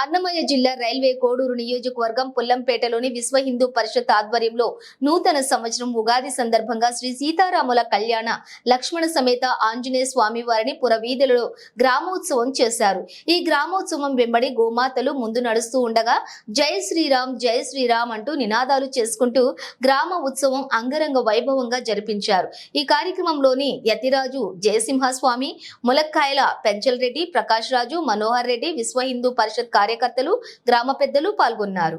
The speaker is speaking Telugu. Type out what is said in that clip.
అన్నమయ్య జిల్లా రైల్వే కోడూరు నియోజకవర్గం పుల్లంపేటలోని విశ్వ హిందూ పరిషత్ ఆధ్వర్యంలో నూతన సంవత్సరం ఉగాది సందర్భంగా శ్రీ సీతారాముల కళ్యాణ లక్ష్మణ సమేత ఆంజనేయ స్వామి వారిని పురవీధులలో గ్రామోత్సవం చేశారు. ఈ గ్రామోత్సవం వెంబడి గోమాతలు ముందు నడుస్తూ ఉండగా జై శ్రీరామ్ జై శ్రీరామ్ అంటూ నినాదాలు చేసుకుంటూ గ్రామ ఉత్సవం అంగరంగ వైభవంగా జరిపించారు. ఈ కార్యక్రమంలోని యతిరాజు జయసింహస్వామి ములక్కాయల పెంచల్ రెడ్డి ప్రకాష్ రాజు మనోహర్ రెడ్డి విశ్వ హిందూ పరిషత్ కార్యకర్తలు గ్రామ పెద్దలు పాల్గొన్నారు.